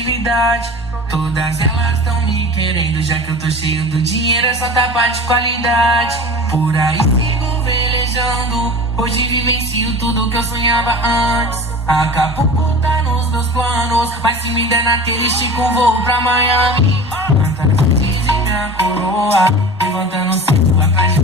atividade. Todas elas tão me querendo, já que eu tô cheio do dinheiro, é só tapa de qualidade. Por aí sigo velejando, hoje vivencio tudo que eu sonhava antes. Acapulco tá nos meus planos, mas se me der na telha, estico um voo pra Miami. Cantando dizem minha coroa, levantando o cinto atrás de